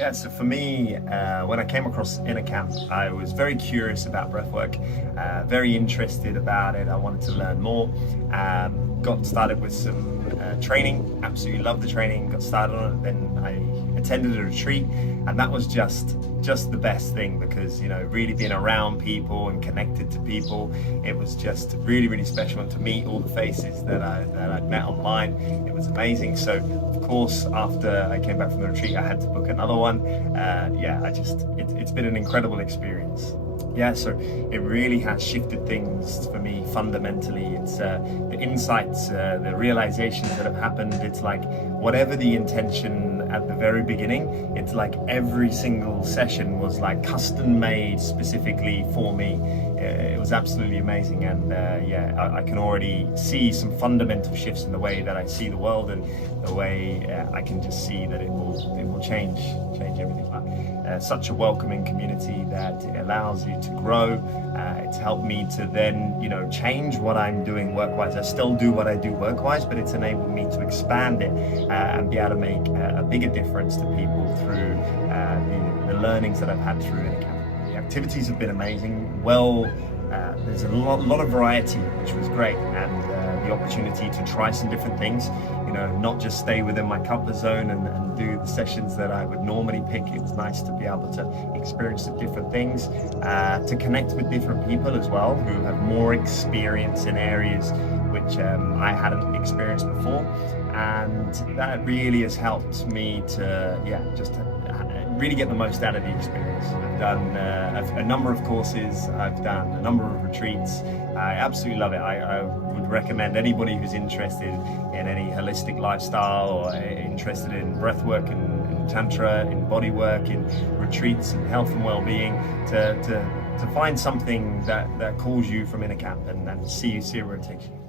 Yeah, so for me, when I came across InnerCamp, I was very curious about breathwork, very interested about it. I wanted to learn more. Got started with some training, absolutely loved the training, got started on it. Then I attended a retreat, and that was just the best thing because, you know, really being around people and connected to people, it was just really, really special. And to meet all the faces that I'd met online, it was amazing. So of course, after I came back from the retreat, I had to book another one. It's been an incredible experience. Yeah, so it really has shifted things for me fundamentally. It's the insights, the realizations that have happened. It's like whatever the intention at the very beginning, it's like every single session was like custom made specifically for me. It was absolutely amazing, and I can already see some fundamental shifts in the way that I see the world, and the way I can just see that it will change everything. Such a welcoming community that it allows you to grow. It's helped me to then, you know, change what I'm doing work-wise. I still do what I do work-wise, but it's enabled me to expand it and be able to make a bigger difference to people through the learnings that I've had through InnerCamp. The activities have been amazing. There's a lot of variety, which was great, and the opportunity to try some different things, you know, not just stay within my comfort zone and do the sessions that I would normally pick. It was nice to be able to experience the different things, to connect with different people as well who have more experience in areas which I hadn't experienced before, and that really has helped me to really get the most out of the experience. I've done a number of courses, I've done a number of retreats. I absolutely love it. I would recommend anybody who's interested in any holistic lifestyle or interested in breathwork and tantra, in bodywork, in retreats and health and well-being, to find something that calls you from InnerCamp and see where it takes you.